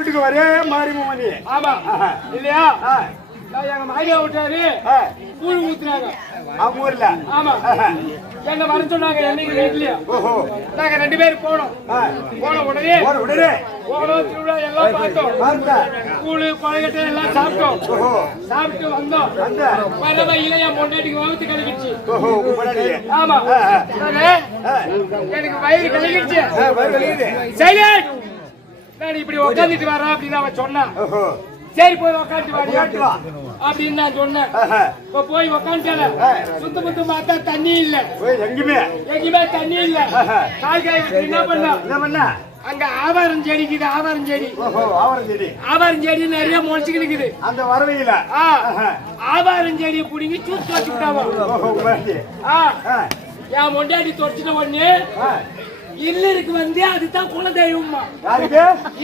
வீட்டுக்கு வரே மாறிமா மணி. ஆமா இல்லையா? எங்க மாரியா விட்டாரு கூழ் ஊத்துறாங்க அவங்க ஊர்ல. ஆமா என்ன வர சொன்னாங்க என்னைக்கு வீட்லயா. நாங்க 2 பேரும் போனோம். போன உடனே போனோம், திருவிழா எல்லாம் பார்த்தோம், கூழு கொழக்கட்டை எல்லாம் சாப்பிட்டோம். சாப்பிட்டு வந்தோம். வரவ இளைய பொண்டாட்டிக்கு வகுத்து கலக்கிடுச்சு. ஆமா எனக்கு வயிறு கலக்கிடுச்சு. சைலண்ட் நான் இப்படி உட்காந்துட்டு வரேன் அப்படின்னு அவன் சொன்னான். சரி போய் உக்காந்து வாடி அப்படின்னு நான் சொன்னேன். இப்ப போய் உக்காந்துட்டால சுத்த முத்த பார்த்தா தண்ணி இல்ல, எங்கேயுமே தண்ணி இல்ல. காய் என்ன பண்ண அங்க ஆவாரம் செடிக்குது. ஆவாரம் செடி நிறைய முளைச்சுக்கிட்டு இருக்குது அந்த வரவையில. ஆவாரம் செடியை பிடிங்கி சூத்து வச்சுக்கிட்டாவோ. என் மொண்டாடி தொடச்சிட்ட உடனே இல்லருக்கு வந்து அதுதான் குலதெய்வமா.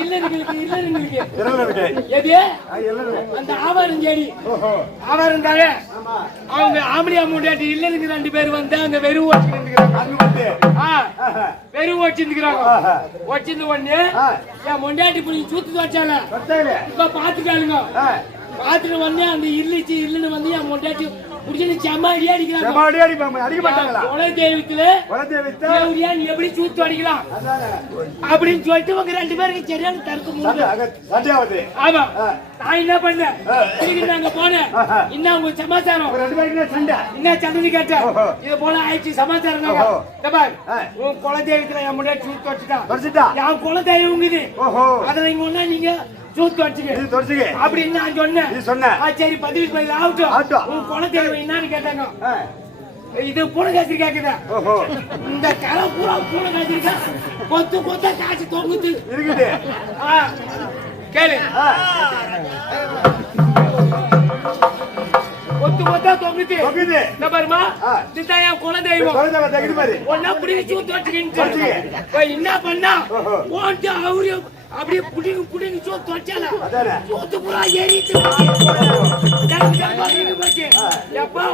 இல்லருக்கு எது அந்த ஆவாரம் செடி. ஆவாரம் தானே அவங்க ஆம்படியா முண்டாட்டி இல்லருக்கு 2 பேர் வந்து அங்க வெறும் வச்சிருக்கிறாங்க. வச்சிருந்த உடனே என் மொண்டாட்டி புள்ளி சூத்து வச்சால இப்ப பாத்துக்காளுங்க. பாத்துட்டு வந்து அந்த இல்லுன்னு வந்து என் மொண்டாட்டி செம்மாடி அடிக்கிறாங்க. எப்படி சூத்து அடிக்கலாம் அப்படின்னு சொல்லிட்டு உங்க 2 பேருக்கு சரியான தடுக்க. ஆமா நான் என்ன பண்ணேன், நாங்க போனேன். இன்னும் உங்க சமாச்சாரம் என்ன சண்டை கேட்டேன். இது போல ஆயிடுச்சு சமாச்சாரம். உன் குலதெய்வத்துல என் முன்னாடி சூத்து வச்சுட்டான். என் குலதெய்வம் இது. அதுல இங்க ஒன்னா நீங்க சூத்து வச்சுக்க அப்படின்னு நான் சொன்னேன். சரி 15 ஆகட்டும். உன் குலதெய்வம் என்னன்னு கேட்டாங்க. இது பூனை காய்ச்சி கேக்குதா? இந்த கரை பூரா பூனை காய்ச்சிருக்கா. கொத்து கொத்தா காய்ச்சி தொங்குது இருக்குது. கேளு கொத்து கொத்தா தொங்குது. இந்த பாருமா இதுதான் என் குலதெய்வம். ஒன்னா பிடிச்சி சூத்து வச்சுக்கிட்டு என்ன பண்ணா போட்டு அவரு அப்படியே புடிங்க சோத்து வச்சால சோத்து பூரா ஏறிட்டு எப்பா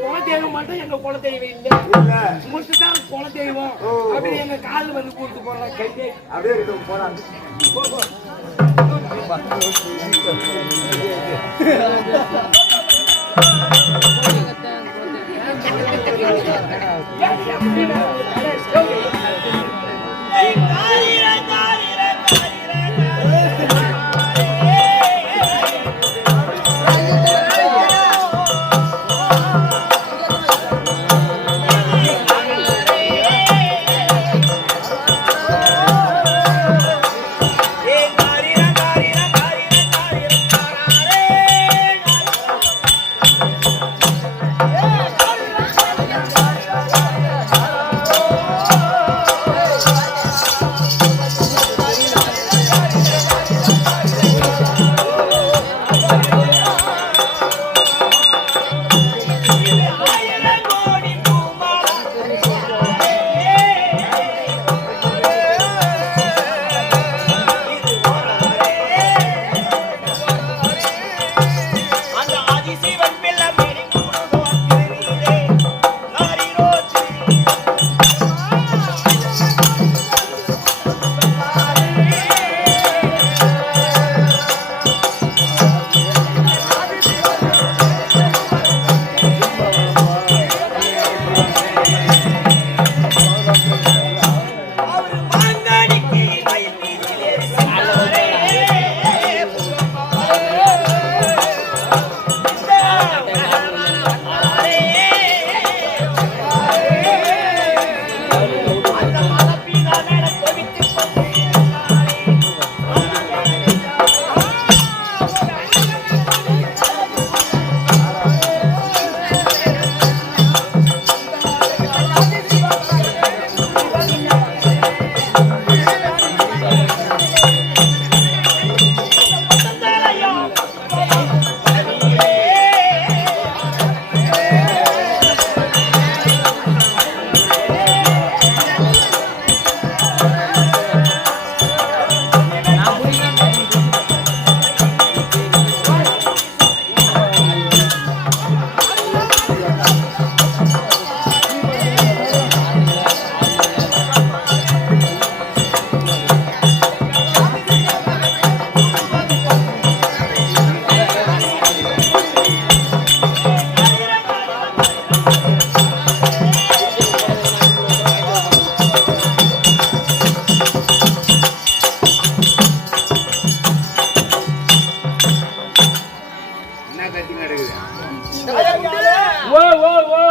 குலதெய்வம் மட்டும் எங்க குலதெய்வம் இல்ல, முடிச்சுதான் குலதெய்வம் அப்படி எங்க காலில் வந்து கூட்டு போறாங்க. கைதே அப்படியே போறாங்க.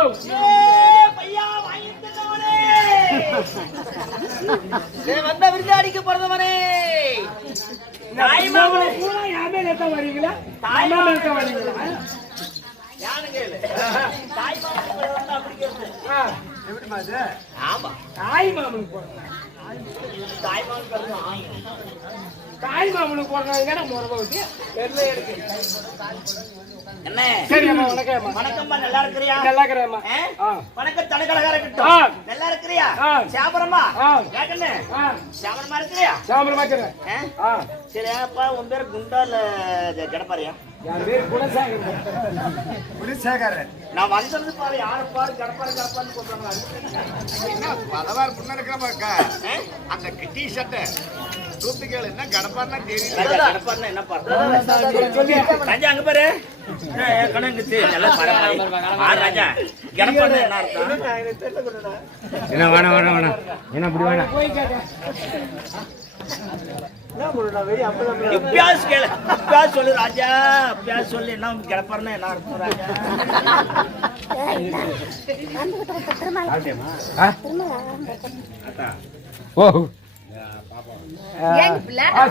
பையா வாங்கிட்டவனே வந்த விருந்தாடிக்கு பிறந்தவனே தாய் மாமனை கூட யாமே நேத்த வரீங்களா தாய் மாமனை நேத்த வரீங்களா யானு கேளு தாய் மாமனுக்கு வந்தா அப்படிங்கிறது எப்படி மாதிரி ஆமா தாய் மாமனுக்கு போறேன் தாய் மாமனுக்கு வந்து தாய் மாமனுக்கு போறேன் முறவை வச்சு வெள்ளை எடுக்கு என்ன சரி அம்மா வணக்கம் வணக்கம்மா நல்லா இருக்கிறியா நல்லா இருக்கிறேம்மா வணக்கம் தடகலகார கிட்டும் நல்லா இருக்கிறியா சாபரமா கேக்கண்ணே சாபரமா இருக்கிறியா சாமரமா இருக்கிறேன் சரி அப்பா உன் பேர் குண்டால கடப்பாரியா என் பேர் குணசாகர் குடிசேகரன் நான் வந்தது பாரு யாரை பாரு கடப்பாருன்னு கூப்பிடுறாங்க பதவாறு முன்ன இருக்கிற அந்த கிட்டி சட்டை தூத்துக்கேள் என்ன கடப்பாருன்னா தெரியல கடப்பாருன்னா என்ன பாரு ராஜா அங்க பாரு கணங்குச்சு நல்லா பரவாயில்ல ராஜா கடப்பாருன்னா என்ன அர்த்தம் என்ன வேணாம் என்ன அப்படி வேணாம் போய் கேட்க எப்பயாவது கேளு எப்பயாவது சொல்லு ராஜா எப்பயாவது சொல்லு என்ன கிடப்பாருன்னா என்ன அர்த்தம் ராஜா ஓ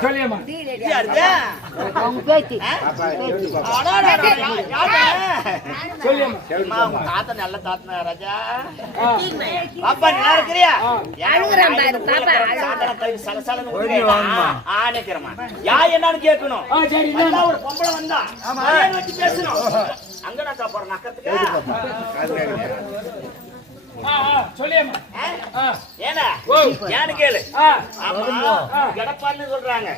சொல்லியம்மா சொல்லியம்மா உங்க தாத்தா நல்ல தாத்தா ராஜா பாப்பா நல்லா இருக்கிறியா யா என்னன்னு கேட்கணும் சரி வந்தா ஒரு பொம்பளை வந்தா வச்சு பேசணும் அங்க நான் சாப்பிடுறேன் நக்கத்துக்கு சொல்லியம்மா ஏன்னா ஏன்னு கேளு கடப்பாருன்னு சொல்றாங்க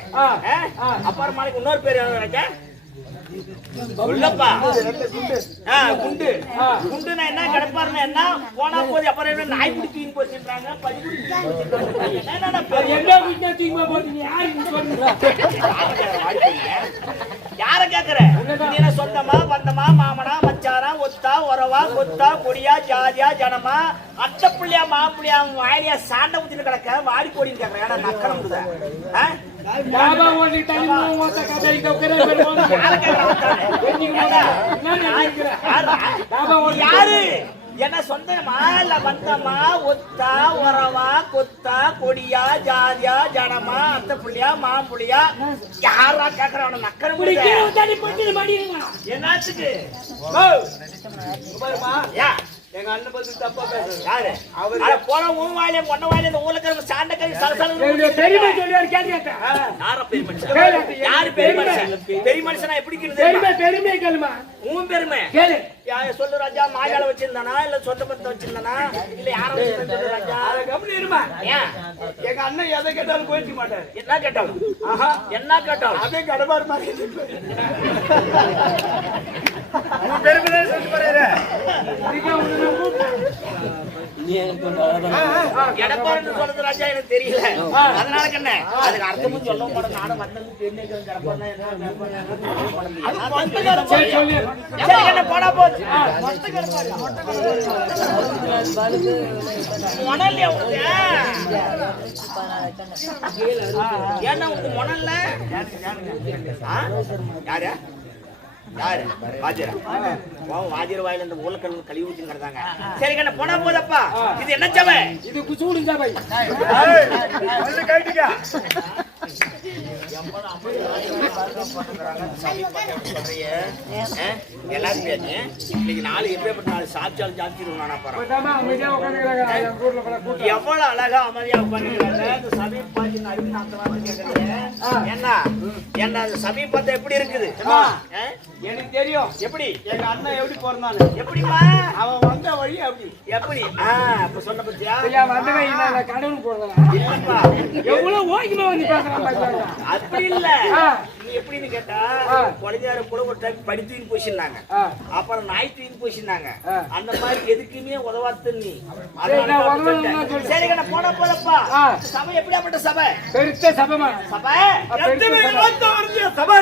அப்புறம் மாலைக்கு இன்னொரு பேர் என்ன உள்ளப்பா குண்டு குண்டுனா என்ன கடப்பாருன்னா என்ன போனா போது அப்புறம் என்ன நாய் குடிச்சின்னு போச்சுன்றாங்க பதி யார கேக்குற நீ சொந்தமா பந்தமா மாமனா மச்சாரா ஒத்தா உறவா கொத்தா கொடியா ஜாதியா ஜனமா அத்த புள்ளியா மாப்பிள்ளையா வாயிலியா சாண்ட ஊத்திட்டு கிடக்க வாடி போடின்னு கேக்குறேன் ஏன்னா நக்கரம் யாரு என்ன சொந்தமா இல்ல பந்தமா ஒத்தா உறவா கொத்தா கொடியா ஜாதியா ஜனமா அத்த புள்ளியா மாம்புள்ளியா யாரா கேக்குறவன நக்கரம் என்னாச்சுக்கு எங்க அண்ணன் பத்தி தப்பா பேசுறது யாரு அவரு போன உன் வாயில ஒன்ன வாயில இந்த ஊர்ல இருக்கிற சாண்ட கை சலசல பெருமை சொல்லுவார் கேட்க யார பெரிய மனுஷன் யாரு பெரிய மனுஷன் பெரிய மனுஷனா எப்படி பெருமை பெருமை கேளுமா உன் பெருமை கேளு சொல்லு ராஜா மாயால வச்சிருந்தானா இல்ல சொந்த பத்த வச்சிருந்தானா இல்ல யார வச்சிருந்தா ராஜா கம்பெனி இருமா ஏன் எங்க அண்ணன் எதை கேட்டாலும் கோயிச்சு மாட்டாரு என்ன கேட்டாலும் என்ன கேட்டாலும் அதே கடபார் மாதிரி பெருமையே சொல்லி போறாரு எடப்பாருன்னு சொல்றது ராஜா எனக்கு தெரியல அதனால என்ன அதுக்கு அர்த்தமும் சொல்ல மாட்டேன் நானும் வந்தது தெரிஞ்சுக்கிறேன் என்ன போனா போச்சு மணல்லையா ஏன்னா உங்க மணல்ல யாரு யாரு வாஜிரா வாஜிர வாயில இந்த ஊழக்கல் கழிவு ஊற்றி கிடந்தாங்க சரி கண்ண போனா போதப்பா இது என்ன சபை இது குசூடி சபை கைட்டுக்கா எல்லாரும் பேச்சு இன்னைக்கு நாலு எப்பேற்பட்ட நாலு சாட்சியால் ஜாத்திருவானா எவ்வளவு அழகா அமைதியா உட்காந்துருக்காங்க இந்த சமீப பார்த்து அறிவு அந்த வார்த்தை கேட்கறது என்ன என்ன அந்த சமீபத்தை எப்படி இருக்குது எனக்கு தெரியும் எப்படி எங்க அண்ணன் எப்படி பிறந்தானு எப்படிமா அவன் வந்த வழி அப்படி எப்படி அப்ப சொன்ன பத்தியா வந்த வழி கடவுள் போடுறேன் இல்லப்பா எவ்வளவு ஓய்க்குமா வந்து பேசுறான் அப்படி இல்ல நீ எப்படின்னு கேட்டா குழந்தையார கூட ஒரு டைம் படி தூக்கி போயிட்டாங்க அப்புறம் நாய் தூக்கி போயிட்டாங்க அந்த மாதிரி எதுக்குமே உதவாத்து நீ சரி கண்ண போன போதப்பா சபை எப்படியாப்பட்ட சபை பெருத்த சபைமா சபை சபை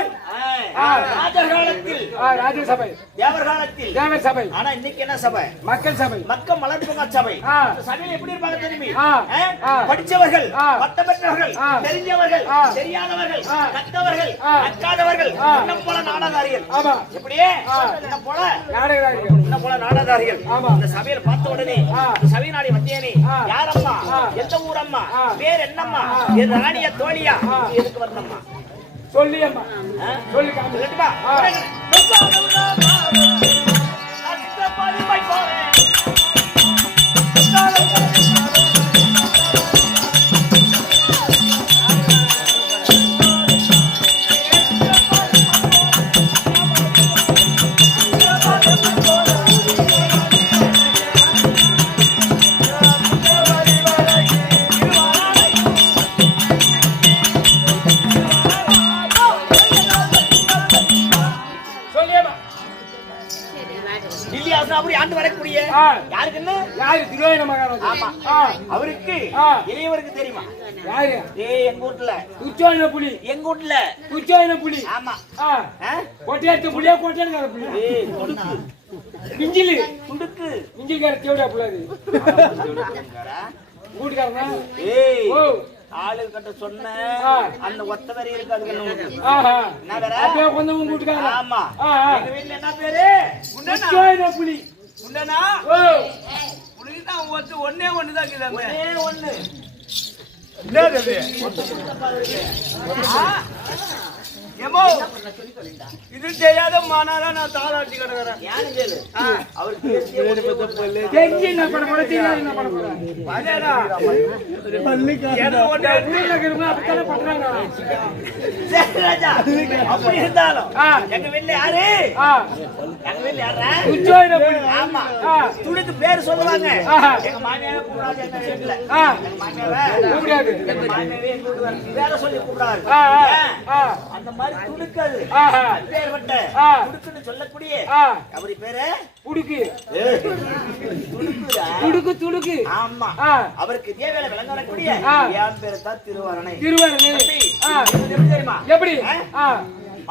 ராஜகாலத்தில் ராஜ்யசபை, தேவர் காலத்தில் தேவர் சபை, ஆனா இன்னைக்கு என்ன சபை? மக்கள் சபை, மக்கள் மலர்புங்க சபை. ஆ. இந்த சபையில எப்படி இருப்பாங்க தெரியுமே? ஆ. படிச்சவர்கள், ஆ. பட்டம் பெற்றவர்கள், ஆ. தெரிஞ்சவர்கள், ஆ. தெரியாதவர்கள், ஆ. கற்றவர்கள், ஆ. கற்காதவர்கள், ஆ. இன்னும் போல நாடகாரிகள். ஆமா. எப்படியே ஆ. இன்னும் போல நாடகராஜர்கள், இன்னும் போல நாடகாரிகள். ஆமா. இந்த சபையில பார்த்த உடனே ஆ. இந்த சபை நாடி வந்தேனே, ஆ. யாரம்மா, ஆ. எந்த ஊரம்மா, ஆ. பேர் என்னம்மா, ஆ. என் ராணிய தோழியா, ஆ. எதுக்கு வரணும்மா? சொல்லி அம்மா, ஆ? சொல்லி காமி. சொல்லட்டுமா? ஆ. சொல்லி அம்மா. டில்லி அரசு அப்படி ஆண்டு வரக்கூடிய ஆ. யாருக்குன்னு? யாரு? திருவேண மகாராஜா. ஆமா. ஆ. அவருக்கு ஆ. இளையவருக்கு தெரியுமா? யாரு? எங்க வீட்டுல துச்சோயின புலி, எங்க வீட்டுல துச்சோயின புலி. ஆமா. ஆ. கொட்டையாத்து புலியா, கொட்டையான புலியா? ஏய், துடுக்கு மிஞ்சிலு, துடுக்கு. மிஞ்சில்கார தேவடா புலாது. கூட்டுக்காரனா? ஏய், ஓ. ஆளு கட்ட சொன்ன ஆ. அந்த ஒத்த வரி இருக்காது கண்ணு. ஆஹா. என்ன வேற? அப்படியே கொஞ்சம் கூட்டுக்காரனா? ஆமா. ஆ, ஆ. எங்க வீட்டுல என்ன பேரு? துச்சோயின புலி. உண்டனா? ஓ. புலிதான் ஒண்ணே ஒண்ணுதான் இருக்குது. ஒண்ணே ஒண்ணு. என்னது அது? இது தெரியாத மானாரா நான் தாளாட்டி கிடக்குறேன். யாரு கேளு? அவருக்கு தெரிஞ்சு என்ன பண்ண போற, தெரியாது என்ன பண்ண போற. ஊர்ல இருக்கிறவங்க அப்படித்தானே பண்றாங்க. அப்படி இருந்தாலும் ஆ. எங்க வீட்டுல யாரு? ஆ. எங்க வீட்டுல யாரா? துச்சோயின புலி. ஆமா. ஆ. துடுக்கு பேர் சொல்லுவாங்க. ஆஹா. எங்க மாமியாவே கூப்பிடாது எங்க வீட்டுல. ஆ. எங்க மாமியாவே கூப்பிடாது. எங்க மாமியாவே எங்க வீட்டுக்கு வந்து வேற சொல்லி கூப்பிடாது. ஆ, ஆ, ஏன்? ஆ. அந்த மாதிரி துடுக்காது. ஆஹா. பேர்பட்ட ஆ. துடுக்குன்னு சொல்லக்கூடிய ஆ. அவரு பேரு புடுக்கு, துடுக்குடா. துடுக்கு, துடுக்கு. ஆமா. ஆ. அவருக்கு தேவையில விளங்கக்கூடிய ஆ. என் பேரு தான் திருவாரணை. திருவரணை. ஆ. எப்படி தெரியுமா? எப்படி? ஆ.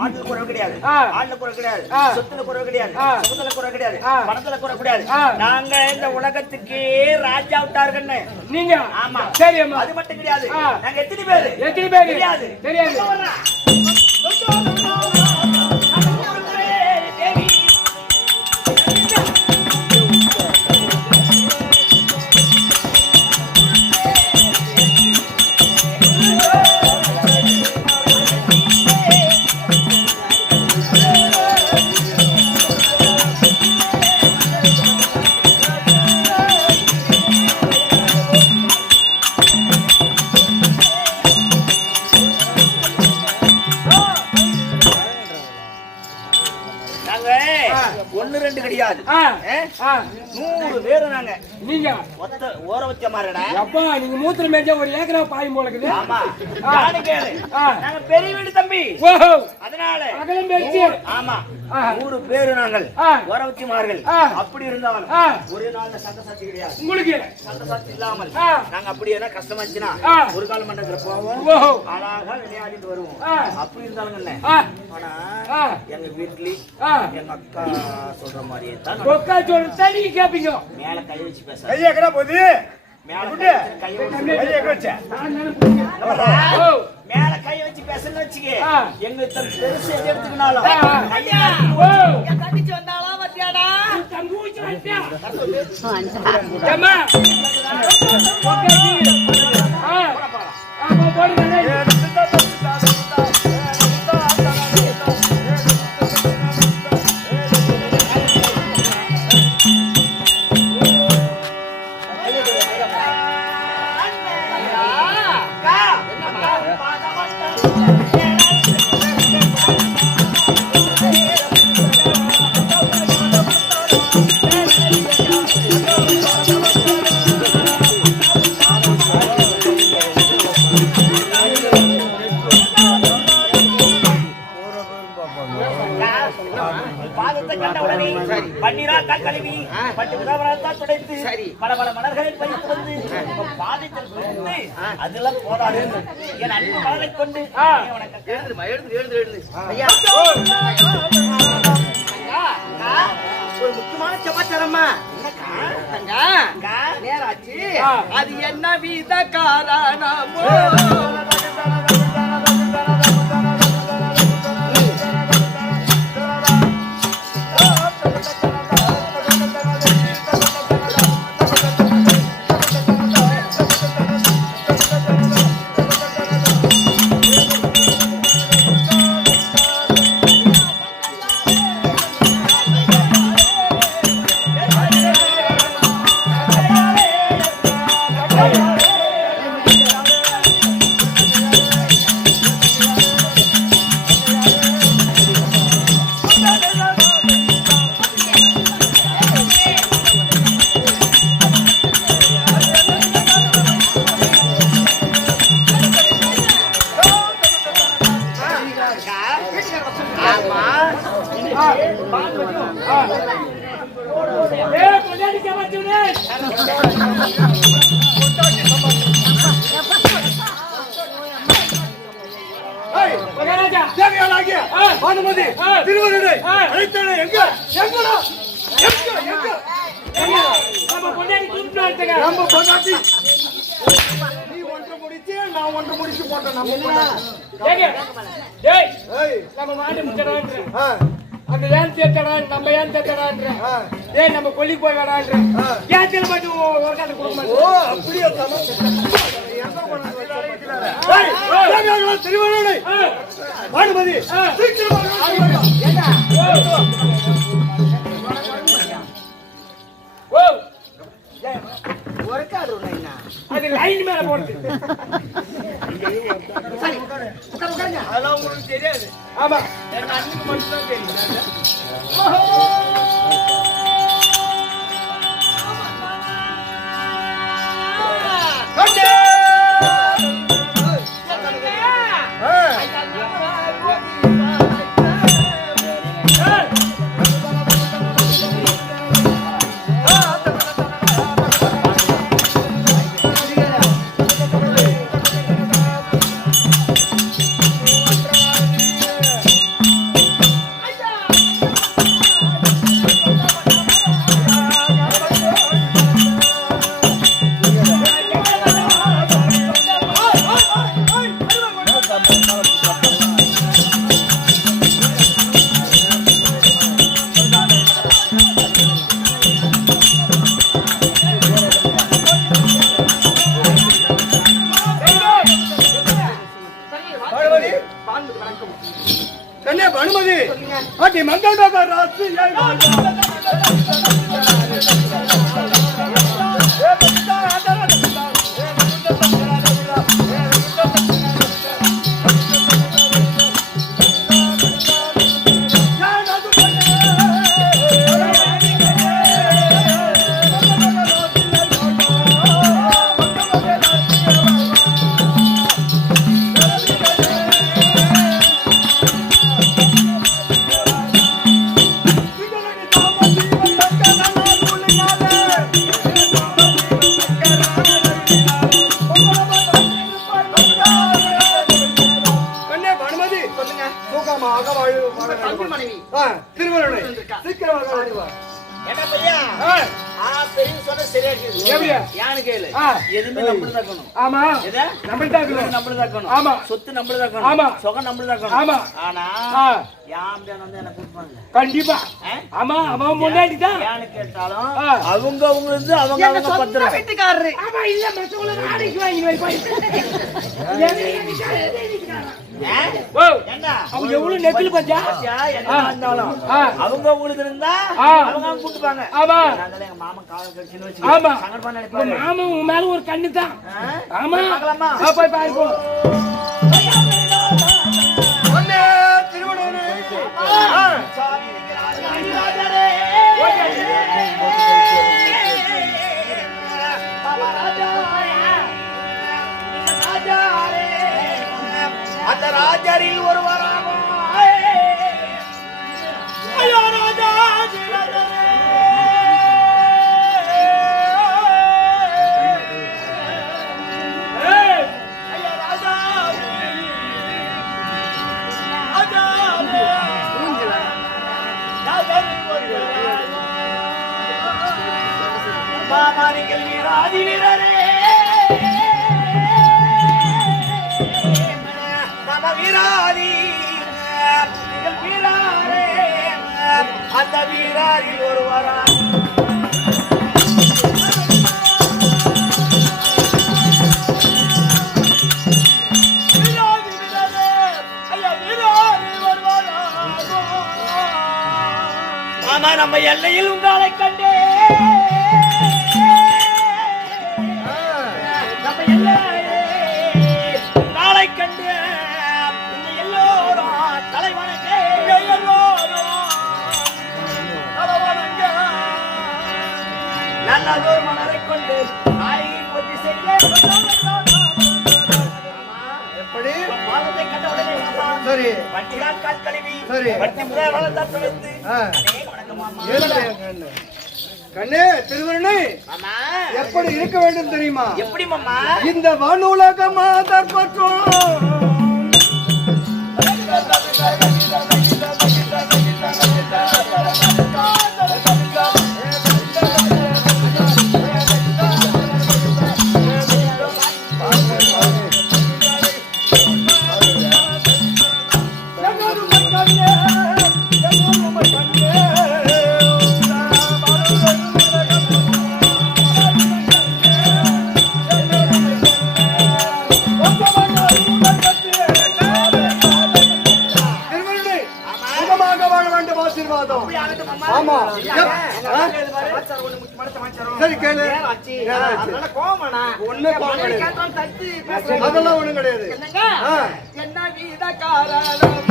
ஆட்டுல குறை கிடையாது, ஆ. ஆட்டுல குறை கிடையாது, ஆ. சொத்துல குறை கிடையாது, ஆ. சுகத்துல குறை கிடையாது, ஆ. பணத்துல குறை கிடையாது. ஆ. நாங்க இந்த உலகத்துக்கே ராஜா விட்டாருங்கன்னு. நீங்க? ஆமா. சரி அம்மா. அது மட்டும் கிடையாது. ஆ. நாங்க எத்தனை பேரு? எத்தனை பேரு? தெரியாது. தெரியாது. எங்க வர்றா? தேவி. நாங்க ஒண்ணு ரெண்டு கிடையாது. ஆ. ஆ. 100 பேரு நாங்க. நீங்க? ஒத்த ஓர வச்ச மாறடா. அப்பா, நீங்க மூத்திர மேய்ச்சா ஒரு ஏக்கரா பாயும் போல இருக்குது. ஆமா. ஆ. யாரு கேளு? ஆ. நாங்க பெரிய வீடு தம்பி. ஓஹோ. அதனால அகலம் பேச்சு. ஆமா. ஆ. 100 பேரு நாங்கள். ஆ. வரவச்சிமார்கள். ஆ. அப்படி இருந்தாலும் ஆ. ஒரே நாள்ல சண்டை சாட்சி கிடையாது. உங்களுக்கு? சண்டை சாட்சி இல்லாமல் ஆ. நாங்க அப்படி என்ன கஷ்டமா இருந்துச்சுன்னா ஆ. ஒரு கால மண்டபத்துல போவோம், ஓஹோ. அழகா விளையாடிட்டு வருவோம். ஆ. அப்படி இருந்தாலும் என்ன? ஆ. ஆனா ஆ. எங்க வீட்லயே ஆ. எங்க அக்கா சொல்ற மாதிரியே தான் கொக்கா சொல்றதா நீங்க கேப்பீங்க. மேல கை வச்சு பேச. கையை எங்கடா போகுது? மேல குண்டு. கை வச்சு கையை எங்க வச்ச? நான் நினைப்பேன். ஓ. மேல கை வச்சு பேசன்னு வச்சுக்க. ஆ. எங்க பெருசு எது எடுத்துக்கினாலும் ஆ. கையை ஓ. என் தங்கச்சி வந்தாளா வத்தியாடா? தம்பி ஊச்சி வந்துட்டியா? ஏம்மா? கொக்காச்சி. ஆ. ஆமா, போடுங்க. பாதத்தை கண்ட உடனே பன்னீரால் கண் கழுவி பட்டு விதவரத்தால் துடைத்து பல பல மலர்களை பறித்து வந்து பாதத்தில் விழுந்து அதெல்லாம் போதாது என் அன்பு மலரை கொண்டு ஆ. உனக்கு எழுந்து எழுந்து எழுந்து எழுந்து ஐயா ஒரு முக்கியமான சமாச்சாரம்மா. நேராச்சு. அது என்ன வித காரணமோ நம்ம கொல்லி போய் வேணான்ற ஏன் மட்டும் ஒரு காட்டு கொடுக்க அது லைன் மேல போட்டு அதெல்லாம் உங்களுக்கு தெரியாது. ஆமா எங்க அண்ணுக்கு மட்டும் தான் தெரியும். கண்டிப்பா ஆமா அவன் முன்னாடி தான் கேட்டாலும் அவங்க பத்திரம் வீட்டுக்காரரு ஆமா இல்ல மத்தவங்கள நாளைக்கு வாங்கி வை அவங்க எவ்வளவு நெக்கில் பச்சா என்ன இருந்தாலும் அவங்க உங்களுக்கு இருந்தா அவங்க கூட்டுப்பாங்க. ஆமா எங்க மாமா கால் கடிச்சுன்னு வச்சு ஆமா சங்கடமா நினைப்பாங்க. மாமா உன் மேல ஒரு கண்ணு தான். ஆமா போய் பாருங்க. ஒண்ணே திருவண்ணாமலை சாமி ராஜரே பாபா ராஜரே அந்த ராஜரில் ஒருவராகும். ஐயோ ராஜா ஆதி வீரரே நம வீராதி வீராரே அந்த வீராரில் ஒருவரா ஆமா நம்ம எல்லையில் உங்களை கண்டே நம்ம எல்லையில் உங்களை கண்டு இந்த எல்லோரும் தலைவணங்க தலைவணங்க நல்லதோர் மலரை கொண்டு நாயகி போற்றி செய்ய எப்படி பாதத்தை கண்ட உடனே சரி வட்டியால் கால் கழுவி சரி வட்டி முதலாள தத்து வைத்து கண்ணே திருவருணை எப்படி இருக்க வேண்டும் தெரியுமா? எப்படி மாமா இந்த வானுலகமா தற்பற்றும் ஆமா சரி கேளு அதெல்லாம் ஒண்ணும் கிடையாது. என்ன வீத காரணமோ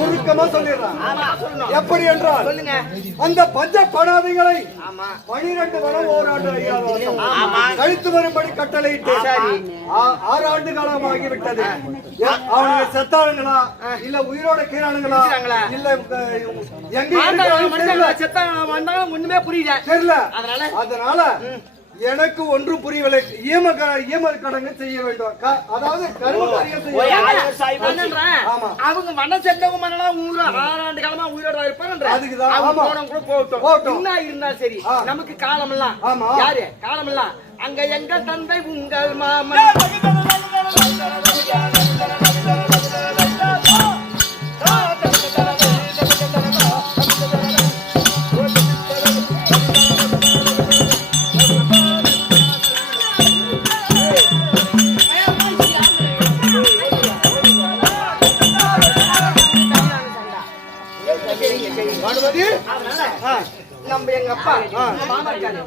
சுருக்கமா சொல்லிடுறான். எப்படி என்றால் அந்த பஞ்ச பணாதிகளை 12 வனம் ஓராண்டு அறியாத கழித்து வரும்படி கட்டளையிட்டு 6 ஆண்டு காலம் ஆகிவிட்டது. அவனுக்கு செத்தானுங்களா இல்ல உயிரோட கீழானுங்களா இல்ல எங்க ஒண்ணுமே புரியல தெரியல. அதனால எனக்கு ஒன்றும் புரியவில்லை. ஈம கடங்க செய்ய வேண்டும். அதாவது அவங்க மன சென்றவங்க மனலாம் 6 ஆண்டு காலமா உயிரோட இருப்பாங்க. அதுக்குதான் கூட போகட்டும். என்ன இருந்தா சரி நமக்கு காலம் எல்லாம் யாரு காலம் எல்லாம் அங்க எங்க தந்தை உங்கள் மாமன் நம்ம எங்க அப்பா மாமா இருக்காரு.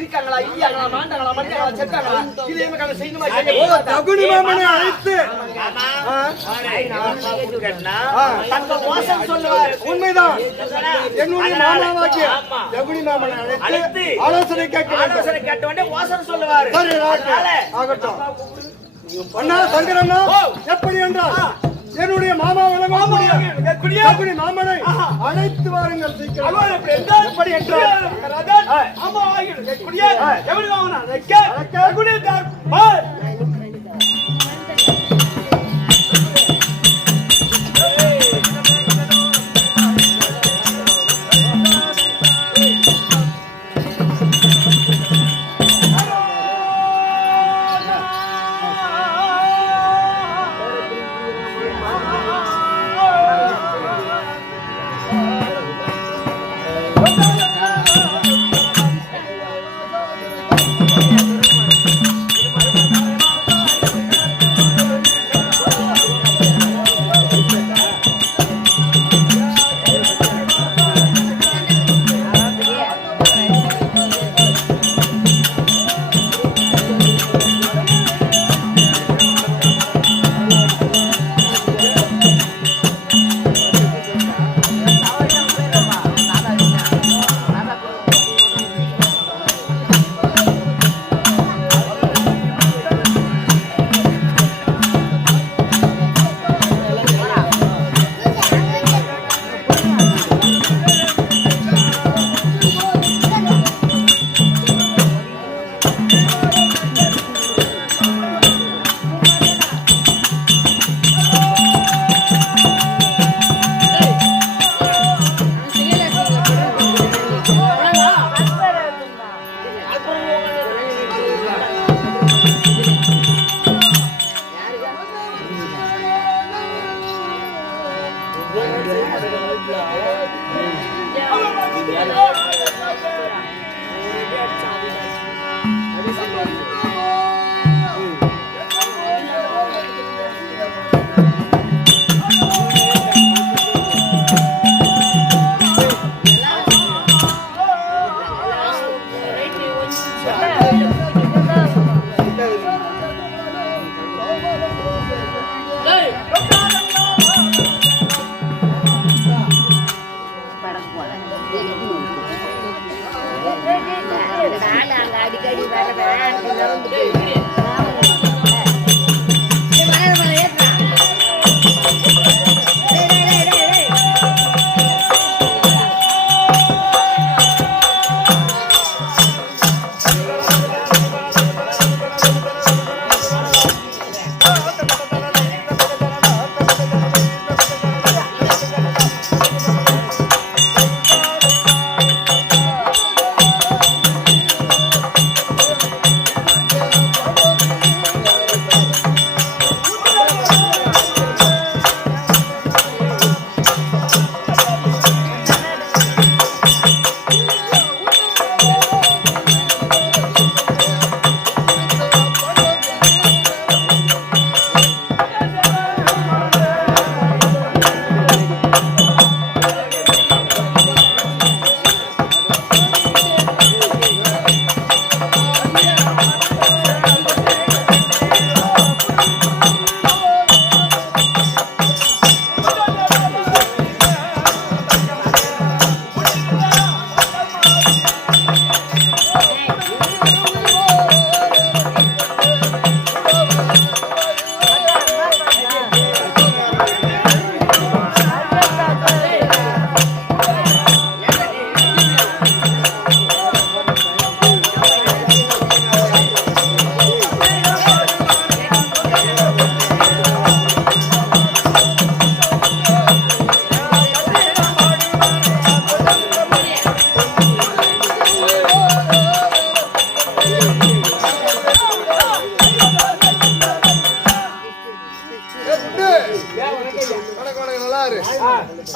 இருக்காங்களா இல்லையாங்களா மாண்டாங்களா மடியாங்களா செத்தாங்களா இது என்ன செய்யணுமா? தகுனி மாமனை அழைத்து உண்மைதான் என்னுடைய மாமாவாகிய தகுனி மாமனை அழைத்து ஆலோசனை கேட்ட உடனே ஓசனை சொல்லுவாரு. ஆகட்டும் அண்ணா சங்கரண்ணா எப்படி என்றால் என்னுடைய மாமா வழங்கக்கூடிய மாமனை அழைத்து வாருங்கள் சீக்கிரம்.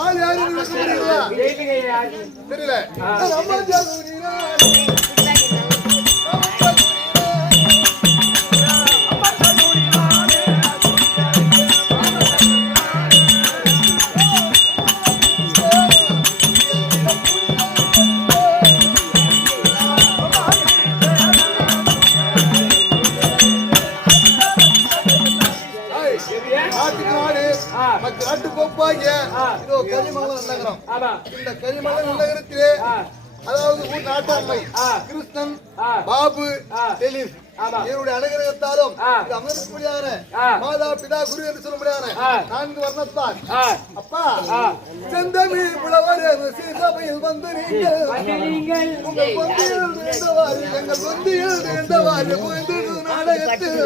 அது யாரு தெரியல. தெரியல. அம்மா ஜாகுனிரா. நாட்டு கோப்பாங்க இதோ கரிமங்கலம் நகரம். இந்த கரிமங்கலம் நகரத்திலே அதாவது நாட்டாண்மை கிருஷ்ணன் பாபு டெலிப் இவருடைய அனுகிரகத்தாலும் அமர்க்கூடியான மாதா பிதா குரு என்று சொல்ல முடியாத 4 வர்ணத்தான். அப்பா செந்தமிழ் புலவர் சீசபையில் வந்து நீங்கள் உங்கள் பொந்தியில் வேண்டவாறு எங்கள் பொந்தியில் வேண்டவாறு நாடகத்தில்